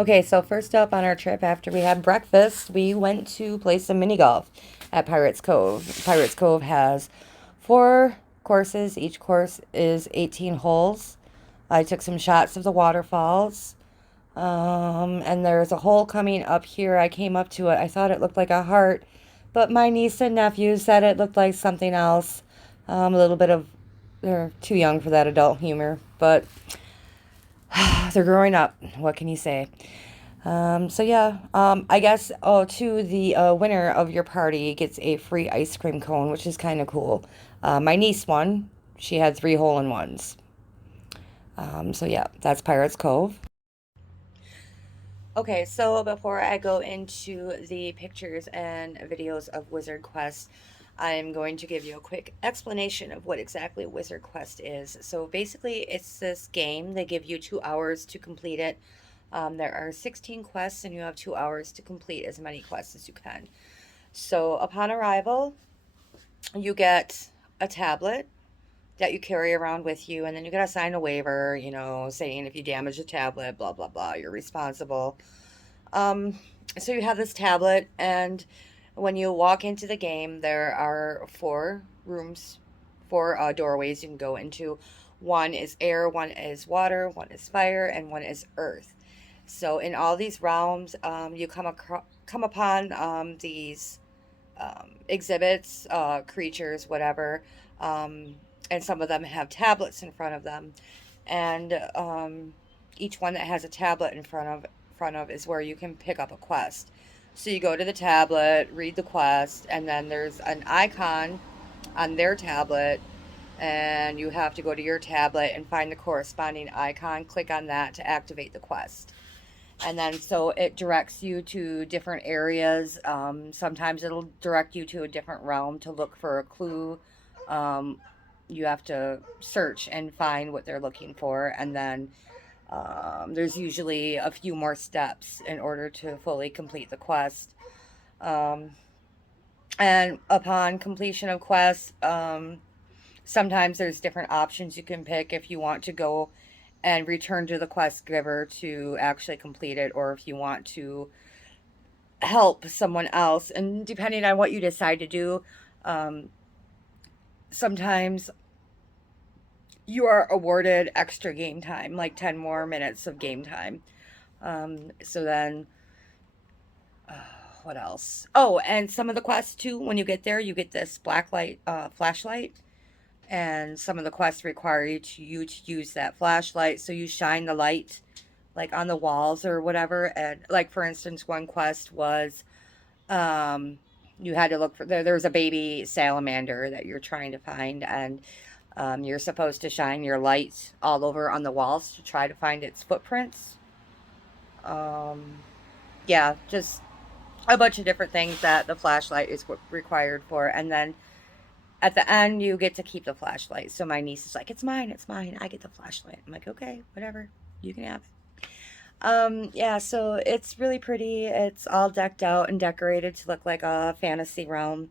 Okay, so first up on our trip after we had breakfast, we went to play some mini golf at Pirates Cove. Pirates Cove has 4 courses. Each course is 18 holes. I took some shots of the waterfalls. And there's a hole coming up here. I came up to it. I thought it looked like a heart, but my niece and nephew said it looked like something else. A little bit of, they're too young for that adult humor, but they're growing up. What can you say? So yeah, I guess, oh, too, the winner of your party gets a free ice cream cone, which is kind of cool. My niece won. She had 3 hole-in-ones. So yeah, that's Pirates Cove. Okay, so before I go into the pictures and videos of Wizard Quest, I'm going to give you a quick explanation of what exactly Wizard Quest is. So basically, it's this game. They give you 2 hours to complete it. There are 16 quests, and you have 2 hours to complete as many quests as you can. So upon arrival, you get a tablet that you carry around with you, and then you got to sign a waiver, saying if you damage the tablet, blah, blah, blah, you're responsible. Um, so you have this tablet, and when you walk into the game, there are 4 rooms, 4 doorways you can go into. One is air, one is water, one is fire, and one is earth. So in all these realms, you come upon these exhibits, creatures, whatever, and some of them have tablets in front of them, and each one that has a tablet in front of is where you can pick up a quest. So you go to the tablet, read the quest, and then there's an icon on their tablet, and you have to go to your tablet and find the corresponding icon, click on that to activate the quest. And then so it directs you to different areas. Sometimes it'll direct you to a different realm to look for a clue. Um, you have to search and find what they're looking for, and then there's usually a few more steps in order to fully complete the quest. Um, and upon completion of quests, sometimes there's different options you can pick if you want to go and return to the quest giver to actually complete it, or if you want to help someone else. And depending on what you decide to do, um, sometimes you are awarded extra game time, like 10 more minutes of game time. So then, uh, what else? Oh, and some of the quests too, when you get there, you get this black light, flashlight. And some of the quests require you to use that flashlight. So you shine the light like on the walls or whatever. And like, for instance, one quest was, you had to look for, there was a baby salamander that you're trying to find, and you're supposed to shine your light all over on the walls to try to find its footprints. Um, yeah, just a bunch of different things that the flashlight is required for. And then at the end, you get to keep the flashlight. So my niece is like, it's mine, it's mine. I get the flashlight. I'm like, okay, whatever. You can have it. Yeah, so it's really pretty. It's all decked out and decorated to look like a fantasy realm.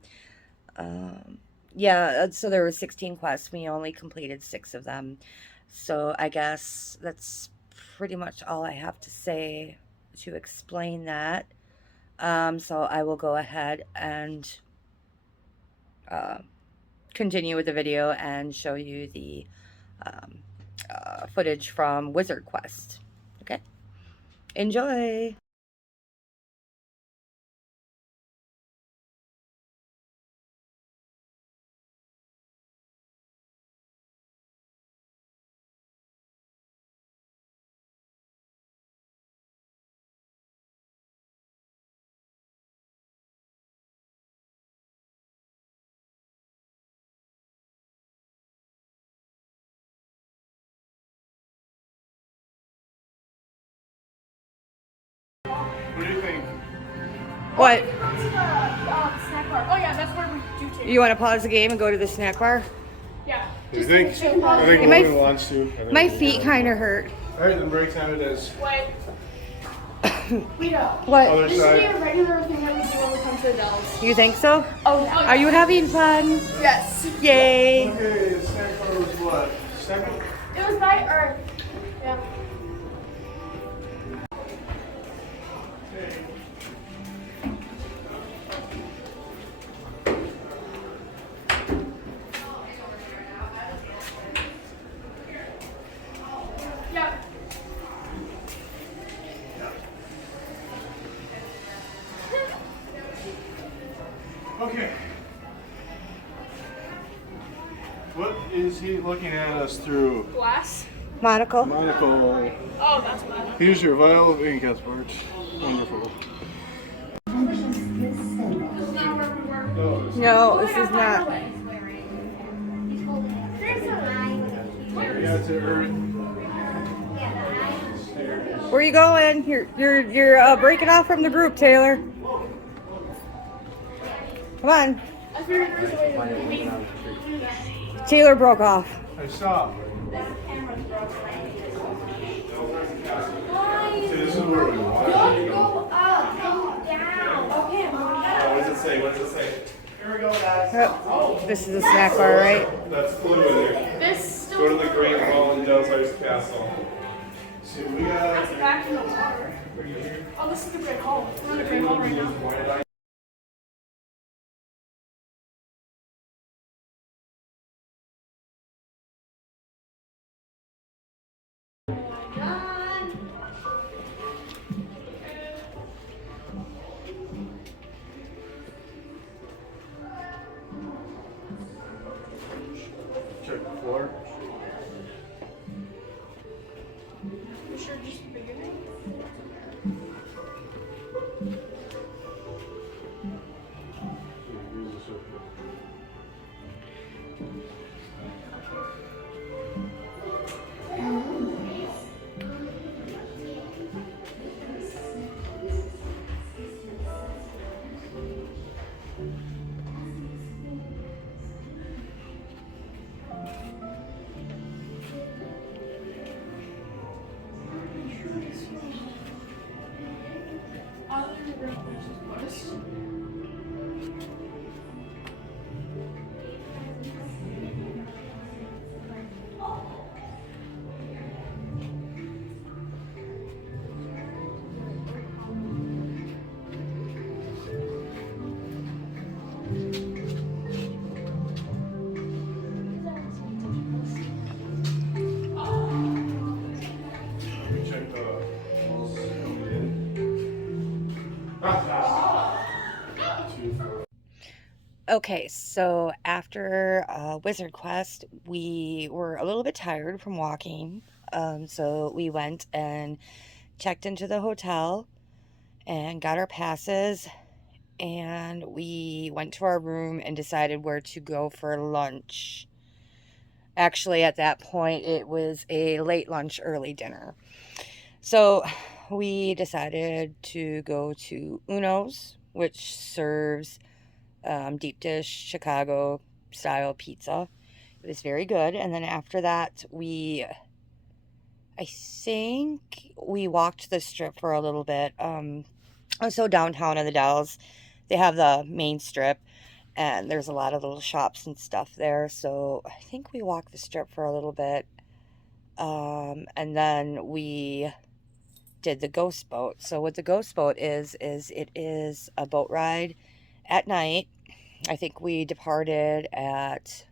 Um, yeah, so there were 16 quests. We only completed 6 of them. So I guess that's pretty much all I have to say to explain that. So I will go ahead and uh, continue with the video and show you the um, footage from Wizard Quest. Okay, enjoy. What do you think? What? Go to the snack bar. Oh yeah, that's where we do take. You want to pause the game and go to the snack bar? Yeah. Do you think? I think My- Morgan wants to. My feet kind of hurt. All right, then break time it is. Wait. Rita. What? Other This should be side. a regular thing that we do when we come to Adele's. You think so? Oh yeah. Are you having fun? Yes. Yay! Okay, the snack bar was what? Second? It was by Earth. Yeah. Okay. What is he looking at us through? Glass. Monocle. Monocle. Oh, that's mine. Here's your vial of ink, Edward. Wonderful. This is not where we were. No, this is not. Yeah, to Earth. Where are you going? You're breaking off from the group, Taylor. Come on. I figured there was a way to Taylor broke off. I saw. This is where we want to go. go up, go down. Okay, What does it say? What does it say? Here we go, guys. Oh, this is a snack bar, right? That's blue in there. This still Go to the Great Hall in Delzar's Castle. See, we that's got. back in the water. Oh, this is the Great Hall. We're in the Great Hall right now. Check the floor. You sure just beginning? Here's the circle. Oh, there's a Great Hall. We check the walls coming in. Two, four. Okay, so after Wizard Quest, we were a little bit tired from walking. So we went and checked into the hotel and got our passes. And we went to our room and decided where to go for lunch. Actually, at that point, it was a late lunch, early dinner. So we decided to go to Uno's, which serves deep dish Chicago style pizza. It was very good. And then after that, I think we walked the strip for a little bit. So downtown in the Dalles, they have the main strip, and there's a lot of little shops and stuff there. So I think we walked the strip for a little bit. And then we did the ghost boat. So what the ghost boat is it is a boat ride at night. I think we departed at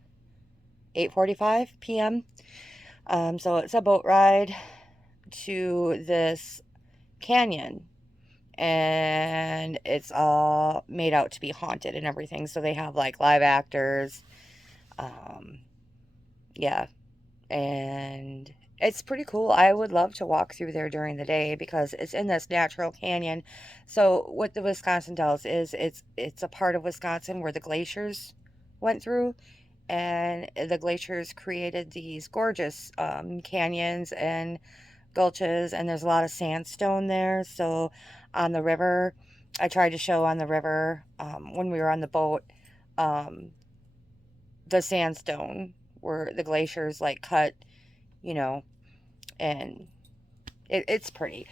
8:45 p.m. So it's a boat ride to this canyon, and it's all made out to be haunted and everything. So they have like live actors. Yeah, and it's pretty cool. I would love to walk through there during the day because it's in this natural canyon. So what the Wisconsin Dells is, it's a part of Wisconsin where the glaciers went through, and the glaciers created these gorgeous canyons and gulches, and there's a lot of sandstone there. So on the river, I tried to show on the river when we were on the boat, um, the sandstone where the glaciers like cut, you know, and it's pretty.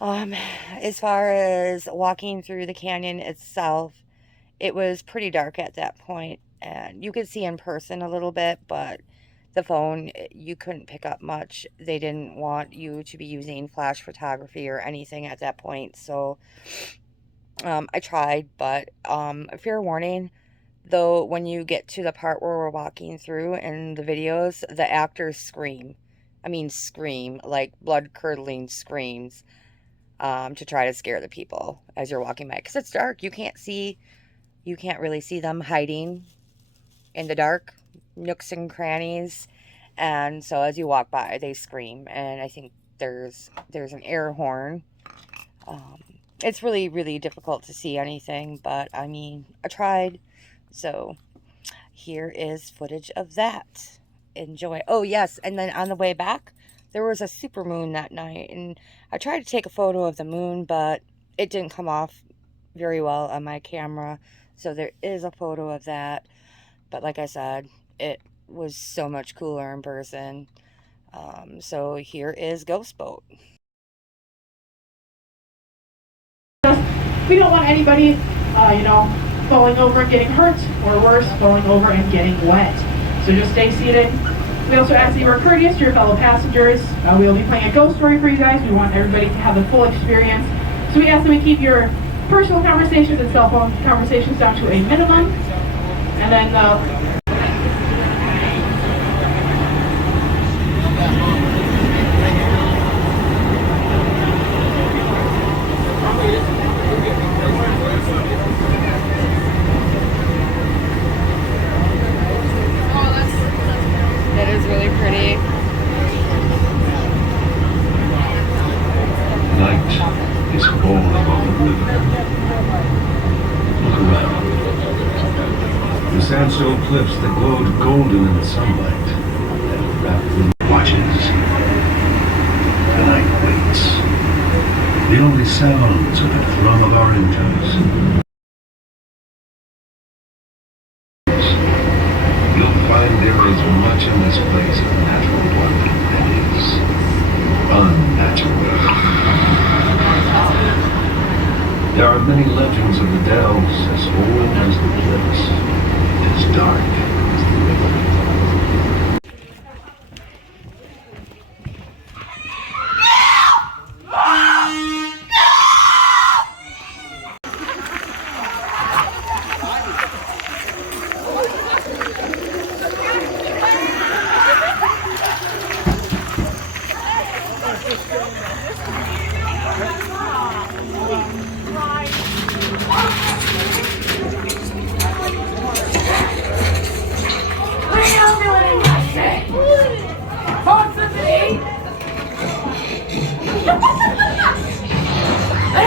Um, as far as walking through the canyon itself, it was pretty dark at that point, and you could see in person a little bit, but the phone, you couldn't pick up much. They didn't want you to be using flash photography or anything at that point. So I tried, but fair warning, though, when you get to the part where we're walking through in the videos, the actors scream. I mean, scream, like blood-curdling screams, to try to scare the people as you're walking by. Because it's dark. You can't see You can't really see them hiding in the dark nooks and crannies. And so as you walk by, they scream. And I think there's an air horn. Um, it's really, really difficult to see anything, but I mean, I tried. So here is footage of that. Enjoy. Oh, yes. And then on the way back, there was a supermoon that night. And I tried to take a photo of the moon, but it didn't come off very well on my camera. So there is a photo of that. But like I said, it was so much cooler in person. So here is Ghost Boat. We don't want anybody, falling over and getting hurt, or worse, falling over and getting wet. So just stay seated. We also ask that you are courteous to your fellow passengers. We will be playing a ghost story for you guys. We want everybody to have the full experience. So we ask that we keep your personal conversations and cell phone conversations down to a minimum. And then That is really pretty. Night is all along the river. Look around. The sandstone cliffs that glowed golden in the sunlight and rapidly watches. The night waits. The only sounds are the thrum of our engines. You'll find there is much in this place of natural wonder that is unnatural. There are many legends of the dells as old as the cliffs, as dark as the river.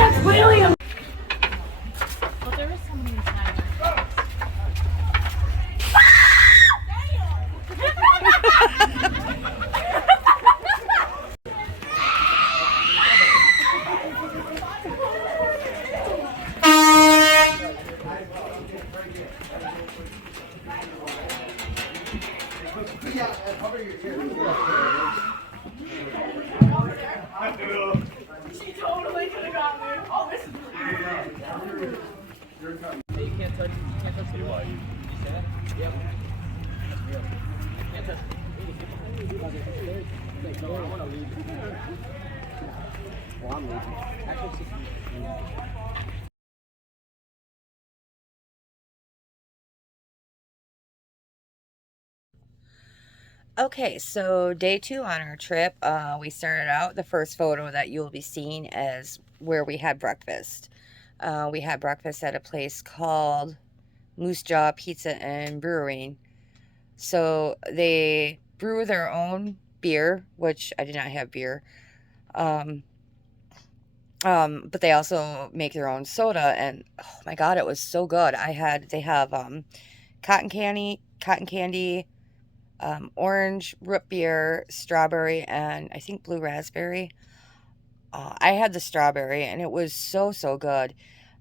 that's William. Well, there was someone inside. She totally could have got me. Oh, this is You can't touch the why you say that? Yep. That's real. You can't touch it. No, I want to leave. Well, I'm leaving. Actually, Okay, so day 2 on our trip, we started out. The first photo that you'll be seeing is where we had breakfast. We had breakfast at a place called Moose Jaw Pizza and Brewing. So they brew their own beer, which I did not have beer. But they also make their own soda, and oh my God, it was so good. They have cotton candy, orange, root beer, strawberry, and I think blue raspberry. I had the strawberry, and it was so, so good.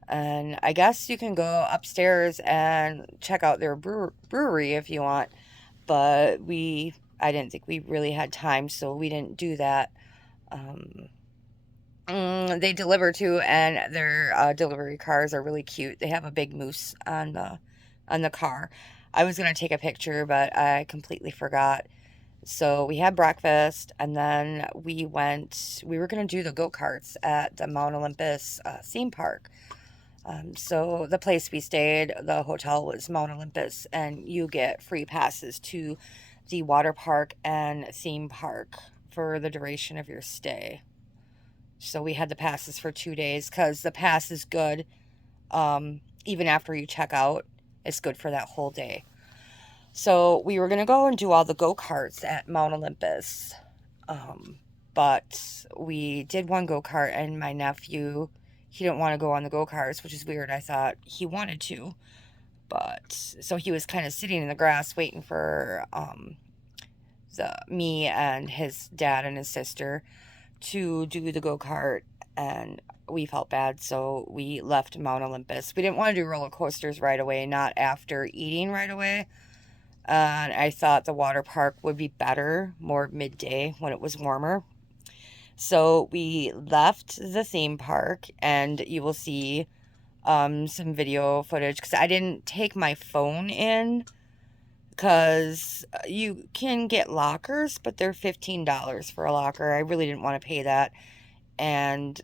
And I guess you can go upstairs and check out their brewery if you want. But I didn't think we really had time, so we didn't do that. They deliver too, and their delivery cars are really cute. They have a big moose on the car. I was gonna take a picture, but I completely forgot. So we had breakfast, and then we were going to do the go-karts at the Mount Olympus theme park. So the place we stayed, the hotel was Mount Olympus, and you get free passes to the water park and theme park for the duration of your stay. So we had the passes for 2 days because the pass is good. even after you check out, it's good for that whole day. So we were going to go and do all the go-karts at Mount Olympus. But we did one go-kart, and my nephew, he didn't want to go on the go-karts, which is weird. I thought he wanted to. But so he was kind of sitting in the grass waiting for me and his dad and his sister to do the go-kart, and we felt bad, so we left Mount Olympus. We didn't want to do roller coasters right away, not after eating right away. And I thought the water park would be better more midday when it was warmer. So we left the theme park, and you will see some video footage, because I didn't take my phone in, because you can get lockers, but they're $15 for a locker. I really didn't want to pay that, and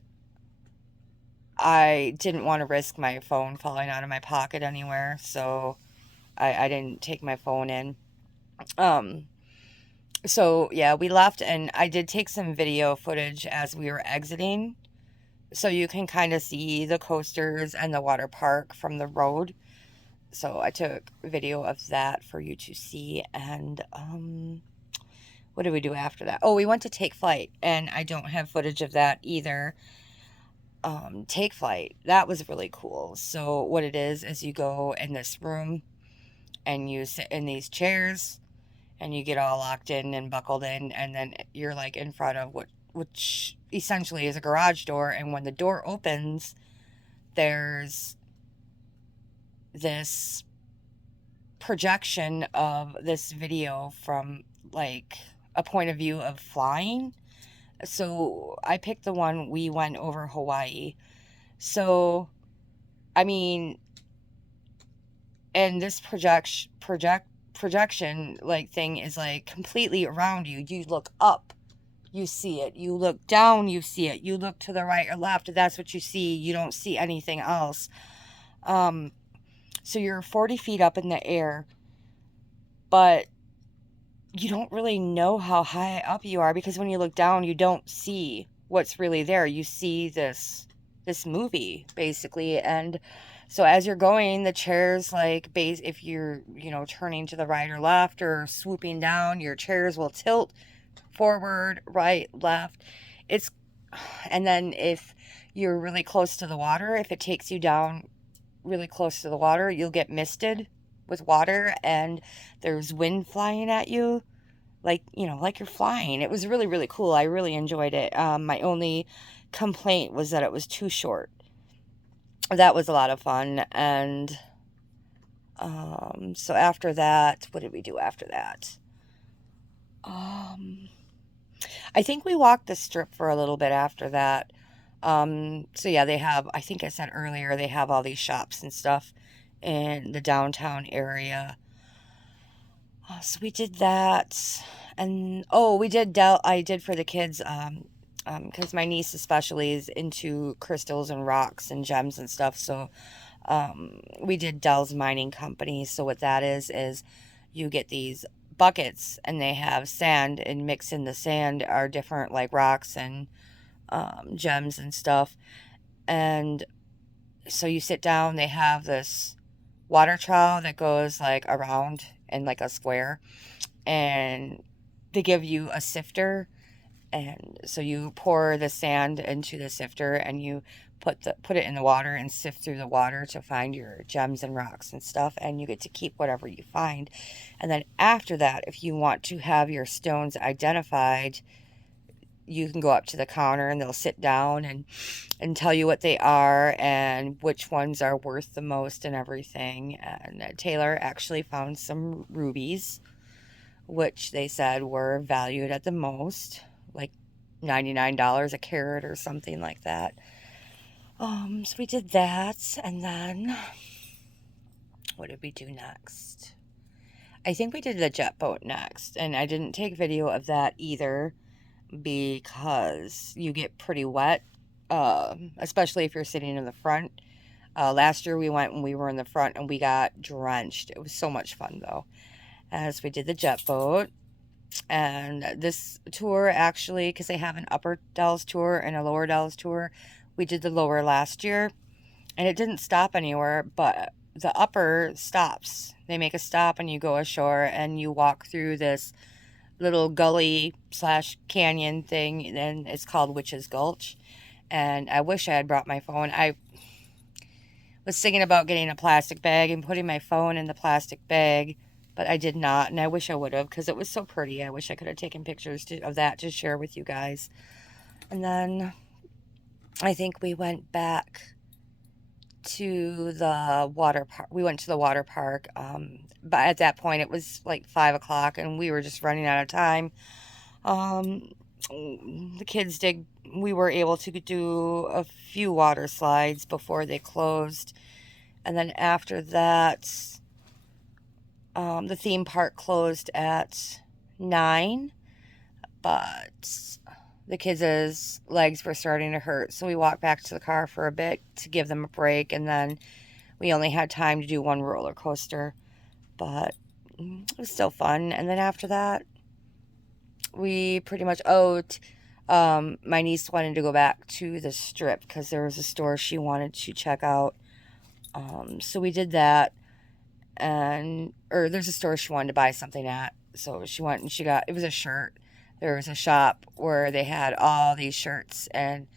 I didn't want to risk my phone falling out of my pocket anywhere, so I didn't take my phone in. So yeah, we left, and I did take some video footage as we were exiting, so you can kind of see the coasters and the water park from the road. So I took video of that for you to see. And what did we do after that? Oh, we went to Take Flight, and I don't have footage of that either. Take Flight, that was really cool. So what it is you go in this room, and you sit in these chairs, and you get all locked in and buckled in, and then you're like in front of which essentially is a garage door, and when the door opens, there's this projection of this video from like a point of view of flying. So I picked the one we went over Hawaii. So I mean, and this projection like thing is like completely around you. You look up, you see it. You look down, you see it. You look to the right or left, that's what you see. You don't see anything else. So you're 40 feet up in the air, but you don't really know how high up you are, because when you look down, you don't see what's really there. You see this movie basically. And so as you're going, the chairs, like if you're, turning to the right or left or swooping down, your chairs will tilt forward, right, left. And then if you're really close to the water, if it takes you down really close to the water, you'll get misted with water, and there's wind flying at you, like you're flying. It was really, really cool. I really enjoyed it. My only complaint was that it was too short. That was a lot of fun. And so after that, what did we do after that? I think we walked the strip for a little bit after that. So yeah, they have, I think I said earlier, they have all these shops and stuff in the downtown area. So we did that. And I did for the kids, because my niece especially is into crystals and rocks and gems and stuff. So we did Dell's Mining Company. So what that is you get these buckets, and they have sand, and mixed in the sand are different like rocks and gems and stuff. And so you sit down, they have this water trough that goes like around in like a square, and they give you a sifter, and so you pour the sand into the sifter, and you put it in the water and sift through the water to find your gems and rocks and stuff, and you get to keep whatever you find. And then after that, if you want to have your stones identified, you can go up to the counter, and they'll sit down and tell you what they are and which ones are worth the most and everything. And Taylor actually found some rubies, which they said were valued at the most, like $99 a carat or something like that. So we did that, and then what did we do next? I think we did the jet boat next, and I didn't take video of that either, because you get pretty wet, especially if you're sitting in the front. Last year we went when we were in the front, and we got drenched. It was so much fun though, as we did the jet boat. And this tour, actually, because they have an Upper Dells tour and a Lower Dells tour, we did the lower last year. and it didn't stop anywhere, but the upper stops. They make a stop and you go ashore and you walk through this little gully slash canyon thing, and it's called Witch's Gulch. And I wish I had brought my phone. I was thinking about getting a plastic bag and putting my phone in the plastic bag, but I did not, and I wish I would have, because it was so pretty. I wish I could have taken pictures of that to share with you guys. And then I think we went back to the water park. We went to the water park, but at that point it was like 5 o'clock and we were just running out of time. The kids we were able to do a few water slides before they closed, and then after that the theme park closed at 9, but the kids' legs were starting to hurt, so we walked back to the car for a bit to give them a break, and then we only had time to do one roller coaster, but it was still fun. And then after that, we pretty much my niece wanted to go back to the Strip because there was a store she wanted to check out, so we did that. Or there's a store she wanted to buy something at, so she went and it was a shirt. There was a shop where they had all these shirts, and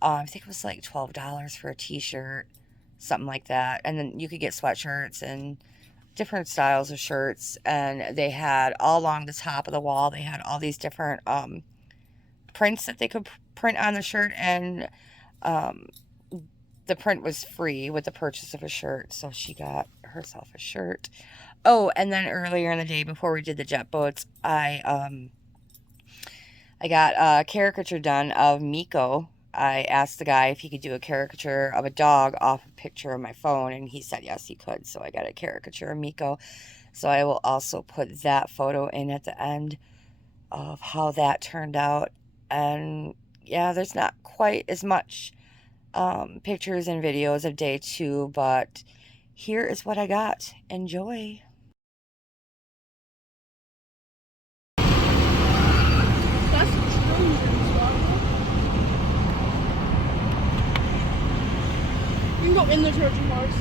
I think it was like $12 for a t-shirt, something like that. And then you could get sweatshirts and different styles of shirts, and they had all along the top of the wall, they had all these different prints that they could print on the shirt, and the print was free with the purchase of a shirt, so she got herself a shirt. Oh, and then earlier in the day, before we did the jet boats, I got a caricature done of Miko. I asked the guy if he could do a caricature of a dog off a picture of my phone, and he said yes, he could. So I got a caricature of Miko. So I will also put that photo in at the end of how that turned out. And yeah, there's not quite as much pictures and videos of day 2, but here is what I got. Enjoy. You can go in the Trojan horse.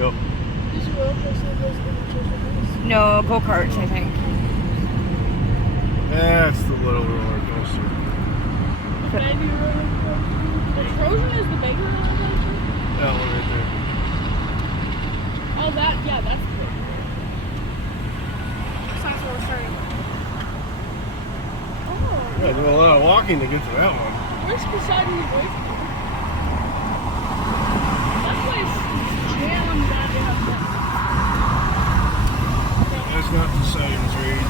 Yep. Is your roller coaster that goes in the Trojan horse? No, Go-Karts, I think. That's the little roller coaster. The baby roller coaster. The Trojan is the baby roller coaster? That one right there. Oh, that's the baby roller. That's where we're starting. Oh. Yeah, do a lot of walking to get to that one. Where's Poseidon away from here? That place is jammed goddamn. That's not Poseidon's Reed.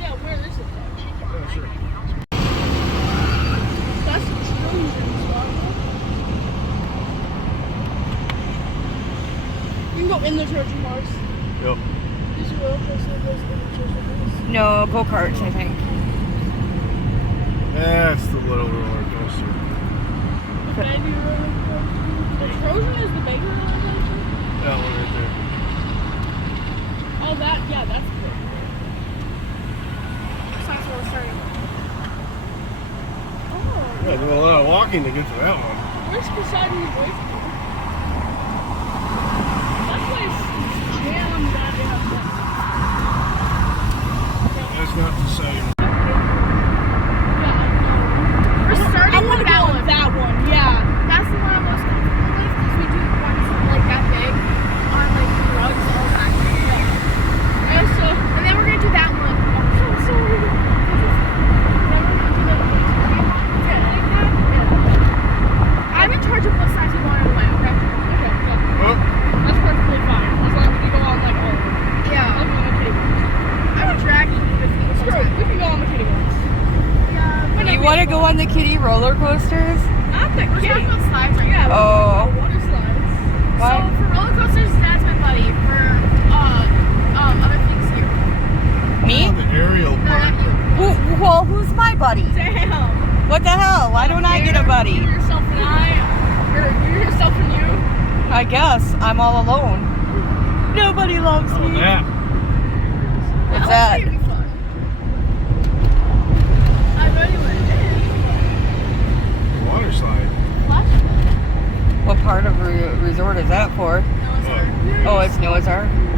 Yeah, where is it though? Yeah, sure. That's the Trojan spot. You can go in the Trojan horse. Yep. Is your roller coaster that goes in the Trojan horse? No, Go-Karts, I think. That's the little roller coaster. The baby roller coaster. The Trojan is the baby roller coaster? That one right there. Oh, that's the baby roller. That's where we're starting. Oh. Yeah, do a lot of walking to get to that one. Where's Poseidon away from here? That place is jammed goddamn. That's not Poseidon. We're starting with that one. That one, yeah. That's the one I'm most comfortable with because we do ones like that big on like rugs all that. Yeah. And so, and then we're gonna do that one. Oh, I'm sorry. Then we're gonna do that one. Yeah, like that. Yeah. I'm in charge of what size you want to wear. Okay. Okay. Yeah. Oh, That's perfectly fine as long as we go on like all of them. Yeah. Like on the kitty ones. I'm dragging you with me. Screw it. We can go on the kitty ones. You want to go on the kiddie roller coasters? Not the kitty. We're talking about slides right now. Oh. Water slides. What? So for roller coasters, that's my buddy. For other things here. Me? the aerial No, part. not you. Well, who's my buddy? Damn. What the hell? Why don't I get a buddy? You yourself and you're yourself and you. I guess I'm all alone. Nobody loves Oh, me. that. What's That that? would be fun. I really would. Water slide. What? What part of resort sword is that for? Noah's Ark. Oh, it's Noah's Ark?